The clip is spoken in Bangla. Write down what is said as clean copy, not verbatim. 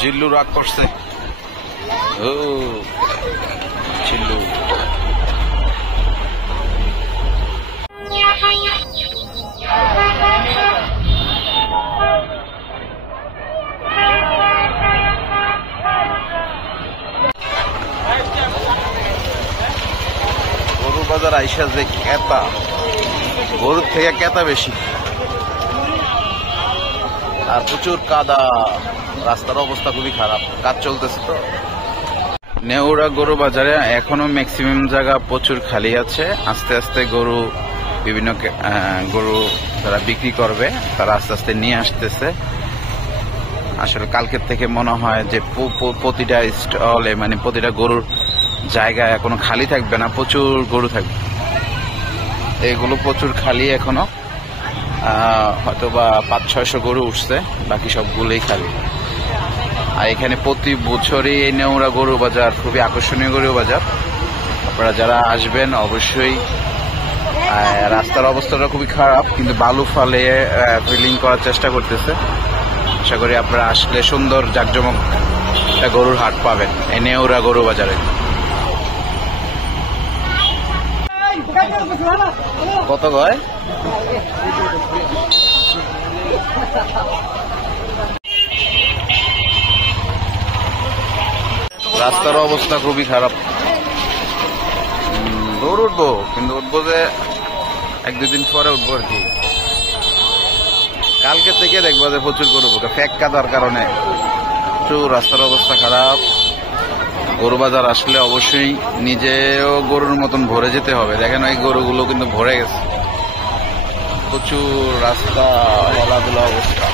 জিল্লু রাগ করছে। ও জিল্লু গরু বাজার আইসা যে কেতা, গরুর থেকে কেতা বেশি, আর প্রচুর কাদা, রাস্তার অবস্থা খুবই খারাপ, কাজ চলতেছে তো। নেউরা গরু বাজারে এখনো ম্যাক্সিমাম জায়গা প্রচুর খালি আছে। আস্তে আস্তে বিভিন্ন গরু যারা বিক্রি করবে তারা আস্তে আস্তে নিয়ে আসতেছে। আসলে কালকের থেকে মনে হয় যে প্রতিটা স্টলে মানে প্রতিটা গরুর জায়গা এখনো খালি থাকবে না, প্রচুর গরু থাকবে। এগুলো প্রচুর খালি এখনো, হয়তো বা 500-600 গরু উঠছে, বাকি সবগুলোই খালি। আর এখানে প্রতি বছরই এই নেউরা গরু বাজার খুবই আকর্ষণীয় গরু বাজার। আপনারা যারা আসবেন অবশ্যই, রাস্তার অবস্থাটা খুবই খারাপ, কিন্তু বালু ফালে ফিলিং করার চেষ্টা করতেছে। আশা করি আপনারা আসলে সুন্দর জাঁকজমক গরুর হাট পাবেন এই নেউরা গরু বাজারে। কত গয়? রাস্তার অবস্থা খুবই খারাপ। গরু উঠবো, কিন্তু উঠবো যে 1-2 দিন পরে উঠবো আর কি। কালকে থেকে দেখবো যে প্রচুর গরু উঠবো, ফ্যাক কাদার কারণে প্রচুর রাস্তার অবস্থা খারাপ। গরু বাজার আসলে অবশ্যই নিজেও গরুর মতন ভরে যেতে হবে। দেখেন এই গরুগুলো কিন্তু ভরে গেছে, প্রচুর রাস্তা, হেলাধুলা অবস্থা।